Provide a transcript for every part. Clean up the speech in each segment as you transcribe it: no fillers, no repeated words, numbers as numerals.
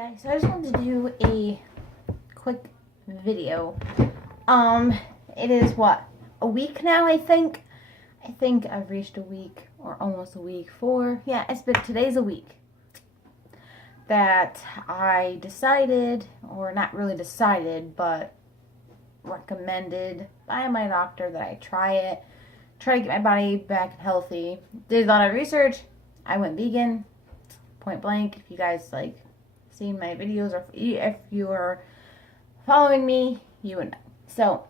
Guys, so I just wanted to do a quick video. It is what, a week now, I think I've reached a week, or almost a week. Today's a week that I decided, or not really decided, but recommended by my doctor that I try to get my body back healthy. Did a lot of research. I went vegan, point blank. If you guys seen my videos, or if you are following me, you would know. So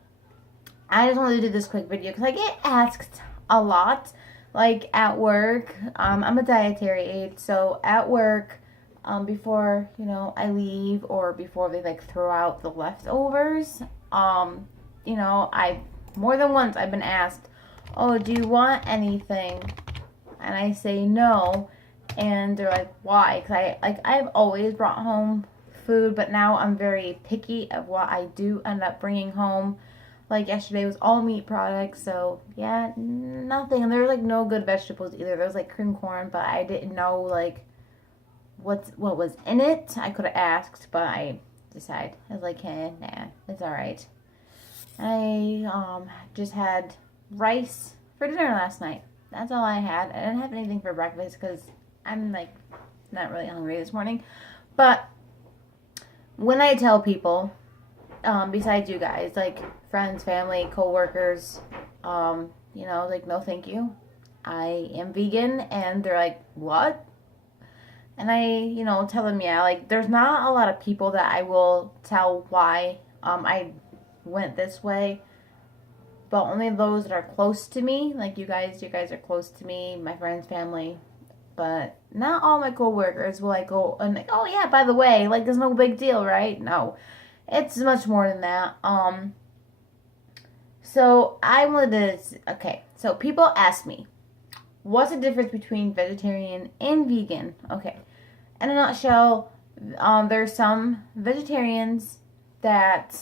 I just wanted to do this quick video because I get asked a lot, at work. I'm a dietary aide, so at work, before I leave, or before they throw out the leftovers, I more than once I've been asked, "Oh, do you want anything?" And I say no. And they're like, why? Because I've always brought home food, but now I'm very picky of what I do end up bringing home. Yesterday was all meat products, so yeah, nothing. And there were no good vegetables either. There was cream corn, but I didn't know what was in it. I could have asked, but I decided, I was like, hey, nah, it's alright. I just had rice for dinner last night. That's all I had. I didn't have anything for breakfast because I'm not really hungry this morning. But when I tell people, besides you guys, friends, family, co-workers, no thank you, I am vegan, and they're like, what? And I, tell them, yeah, there's not a lot of people that I will tell why I went this way, but only those that are close to me, you guys are close to me, my friends, family. But not all my coworkers will go and oh yeah, by the way, there's no big deal, right? No, it's much more than that. So I wanted to, okay, so people ask me, what's the difference between vegetarian and vegan? Okay, in a nutshell, there's some vegetarians that,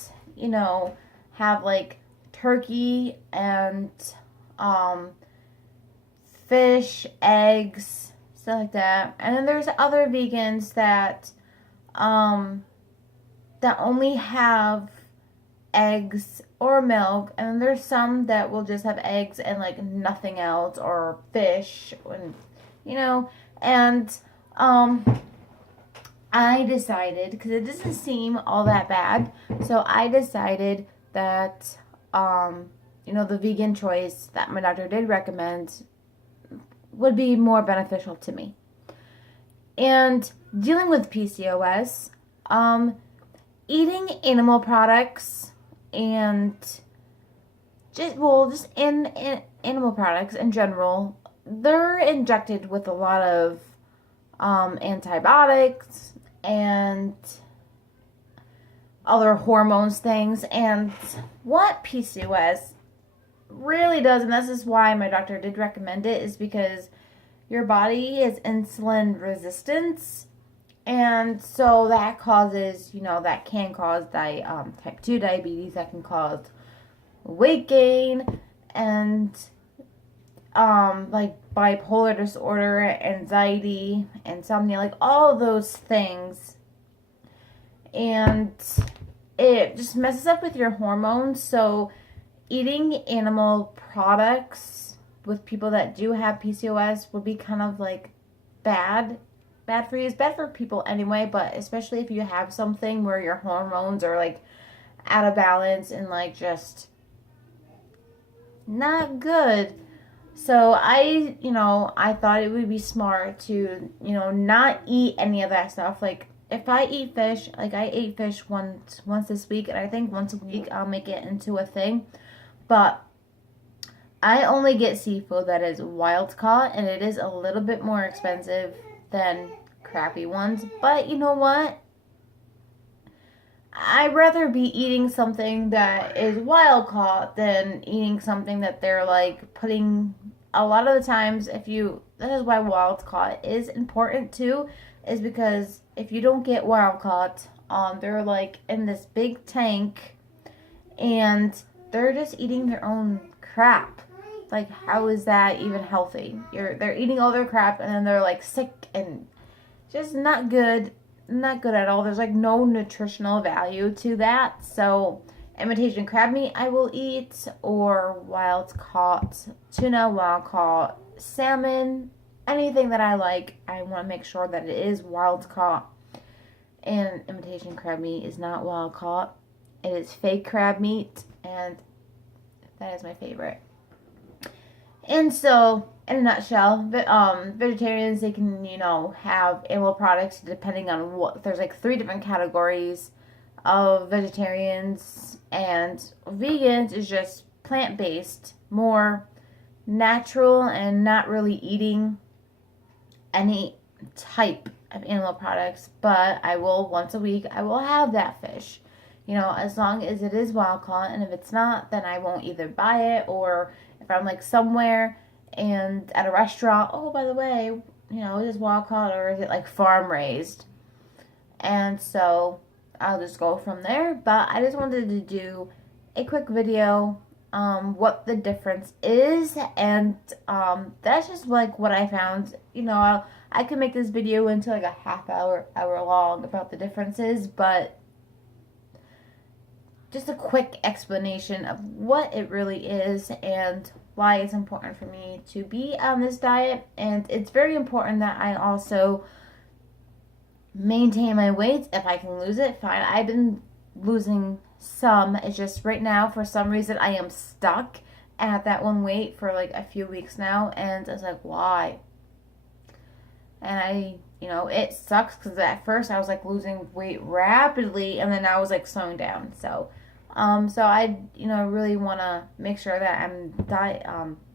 have turkey and fish, eggs, stuff like that. And then there's other vegans that only have eggs or milk, and then there's some that will just have eggs and nothing else, or fish, and and I decided, because it doesn't seem all that bad, so I decided that the vegan choice that my doctor did recommend would be more beneficial to me. And dealing with PCOS, eating animal products and just in animal products in general, they're injected with a lot of antibiotics and other hormones things. And what PCOS really does, and this is why my doctor did recommend it, is because your body is insulin resistance, and so that causes, that can cause type 2 diabetes, that can cause weight gain, and bipolar disorder, anxiety, insomnia, all of those things. And it just messes up with your hormones. So eating animal products with people that do have PCOS would be kind of bad for you. It's bad for people anyway, but especially if you have something where your hormones are out of balance and just not good. So I thought it would be smart to, not eat any of that stuff. If I eat fish, I ate fish once this week, and I think once a week I'll make it into a thing. But I only get seafood that is wild caught, and it is a little bit more expensive than crappy ones. But you know what? I'd rather be eating something that is wild caught than eating something that they're putting, a lot of the times, that is why wild caught is important too, is because if you don't get wild caught, they're in this big tank, and they're just eating their own crap. How is that even healthy? They're eating all their crap, and then they're sick and just not good. not good at all. There's like no nutritional value to that. So imitation crab meat I will eat, or wild caught tuna, wild caught salmon, anything that I like. I want to make sure that it is wild caught. And imitation crab meat is not wild caught. It is fake crab meat, and that is my favorite. And so, in a nutshell, vegetarians, they can, have animal products depending on what. There's like 3 different categories of vegetarians, and vegans is just plant-based, more natural, and not really eating any type of animal products. But I will, once a week, I will have that fish. As long as it is wild caught, and if it's not, then I won't either buy it, or if I'm like somewhere and at a restaurant, oh, by the way, is it wild caught or is it like farm raised? And so I'll just go from there. But I just wanted to do a quick video what the difference is, and that's just like what I found. I could make this video into like a half hour long about the differences, but just a quick explanation of what it really is and why it's important for me to be on this diet. And it's very important that I also maintain my weight. If I can lose it, fine. I've been losing some. It's just right now, for some reason, I am stuck at that one weight for like a few weeks now. And it's like, why? And it sucks because at first I was like losing weight rapidly, and then I was like slowing down. So I really want to make sure that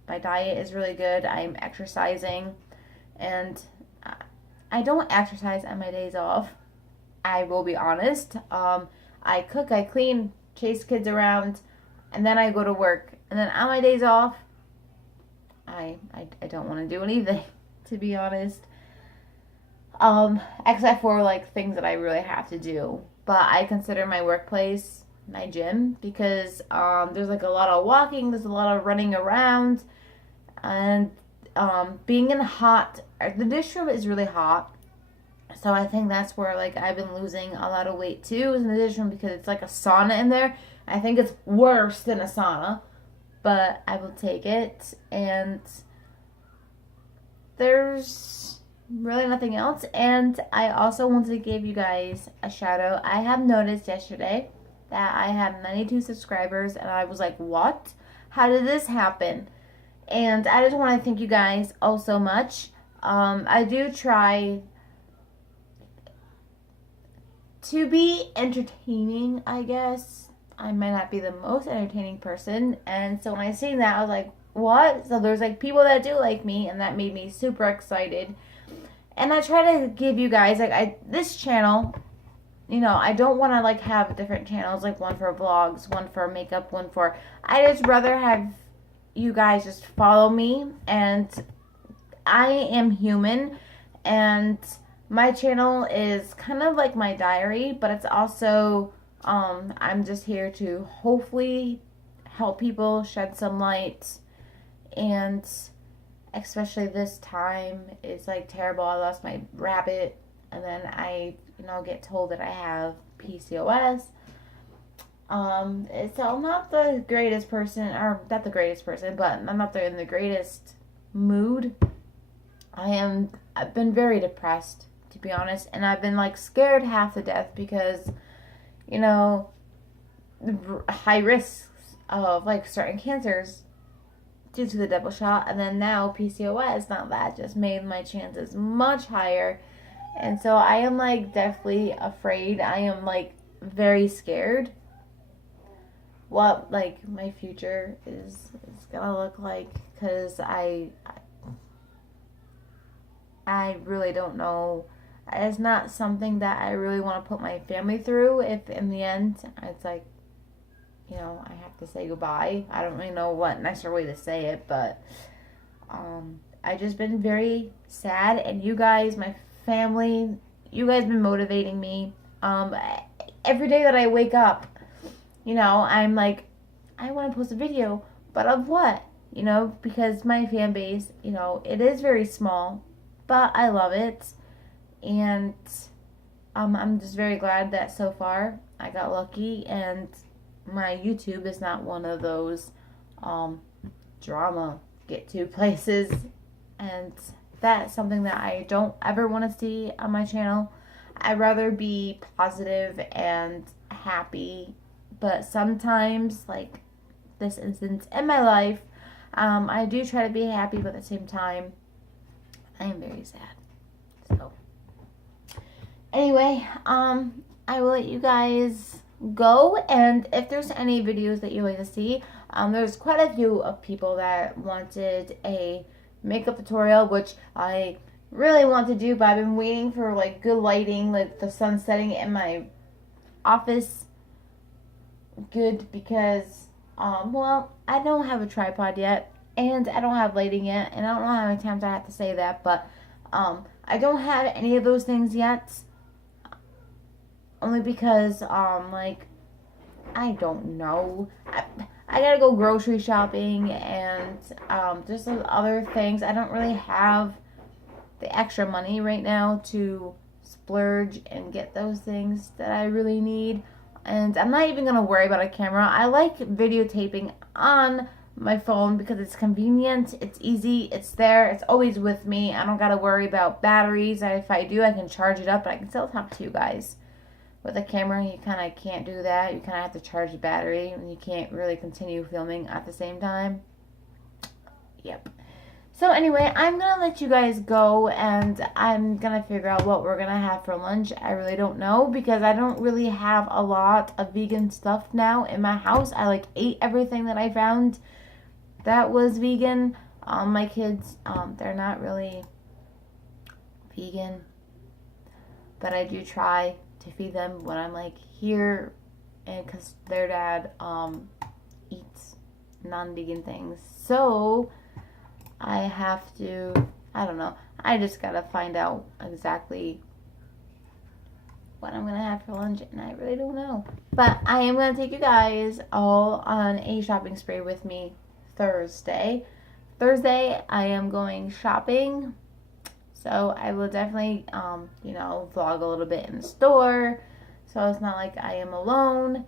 my diet is really good. I'm exercising, and I don't exercise on my days off. I will be honest. I cook, I clean, chase kids around, and then I go to work. And then on my days off, I don't want to do anything, to be honest. Except for like things that I really have to do. But I consider my workplace my gym, because there's like a lot of walking, there's a lot of running around, and being in the dish room is really hot. So I think that's where like I've been losing a lot of weight too, is in the dish room, because it's like a sauna in there. I think it's worse than a sauna, but I will take it. And there's really nothing else. And I also wanted to give you guys a shout out. I have noticed yesterday that I had 92 subscribers, and I was like, what? How did this happen? And I just want to thank you guys all so much. I do try to be entertaining, I guess. I might not be the most entertaining person, and so when I seen that, I was like, what? So there's like people that do like me, and that made me super excited. And I try to give you guys, this channel, I don't want to like have different channels, like one for vlogs, one for makeup, one for, I just rather have you guys just follow me. And I am human, and my channel is kind of like my diary, but it's also, I'm just here to hopefully help people, shed some light. And especially this time, it's like terrible. I lost my rabbit, and then I get told that I have PCOS. So I'm not the greatest person, or not the greatest person, but I'm not in the greatest mood. I've been very depressed, to be honest, and I've been like scared half to death, because high risks of like certain cancers due to the double shot, and then now PCOS. Not that just made my chances much higher. And so I am like definitely afraid. I am like very scared what like my future is gonna look like, because I really don't know. It's not something that I really want to put my family through, if in the end it's like, I have to say goodbye. I don't really know what nicer way to say it, but I just been very sad, and you guys, my family, you guys been motivating me. Every day that I wake up, I'm like, I want to post a video, but of what? Because my fan base, it is very small, but I love it. And I'm just very glad that so far I got lucky, and my YouTube is not one of those drama get to places, and that's something that I don't ever want to see on my channel. I'd rather be positive and happy, but sometimes, like this instance in my life, I do try to be happy, but at the same time, I am very sad. So, anyway, I will let you guys go, and if there's any videos that you like to see, there's quite a few of people that wanted a makeup tutorial, which I really want to do, but I've been waiting for like good lighting, like the sun setting in my office good, because well, I don't have a tripod yet, and I don't have lighting yet, and I don't know how many times I have to say that, but I don't have any of those things yet, only because like I don't know, I gotta go grocery shopping and just some other things. I don't really have the extra money right now to splurge and get those things that I really need. And I'm not even going to worry about a camera. I like videotaping on my phone because it's convenient, it's easy, it's there, it's always with me. I don't got to worry about batteries. If I do, I can charge it up, but I can still talk to you guys. With a camera, you kind of can't do that. You kind of have to charge the battery, and you can't really continue filming at the same time. Yep. So anyway, I'm going to let you guys go, and I'm going to figure out what we're going to have for lunch. I really don't know, because I don't really have a lot of vegan stuff now in my house. I like ate everything that I found that was vegan. My kids, they're not really vegan, but I do try to feed them when I'm like here, and because their dad eats non-vegan things, so I have to, I don't know, I just gotta find out exactly what I'm gonna have for lunch, and I really don't know. But I am gonna take you guys all on a shopping spree with me Thursday. I am going shopping, so I will definitely you know, vlog a little bit in the store, so it's not like I am alone.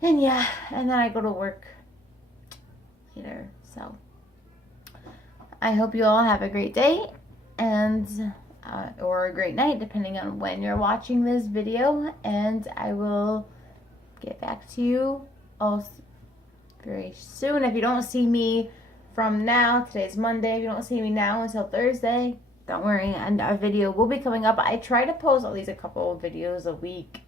And yeah, and then I go to work later. So I hope you all have a great day, and or a great night, depending on when you're watching this video. And I will get back to you all very soon. If you don't see me from now, today's Monday, if you don't see me now until Thursday, don't worry, and a video will be coming up. I try to post at least a couple of videos a week,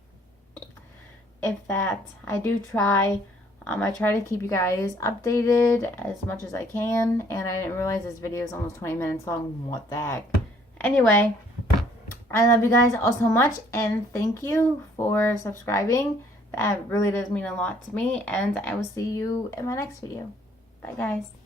if that. I do try. I try to keep you guys updated as much as I can, and I didn't realize this video is almost 20 minutes long. What the heck? Anyway, I love you guys all so much, and thank you for subscribing. That really does mean a lot to me, and I will see you in my next video. Bye, guys.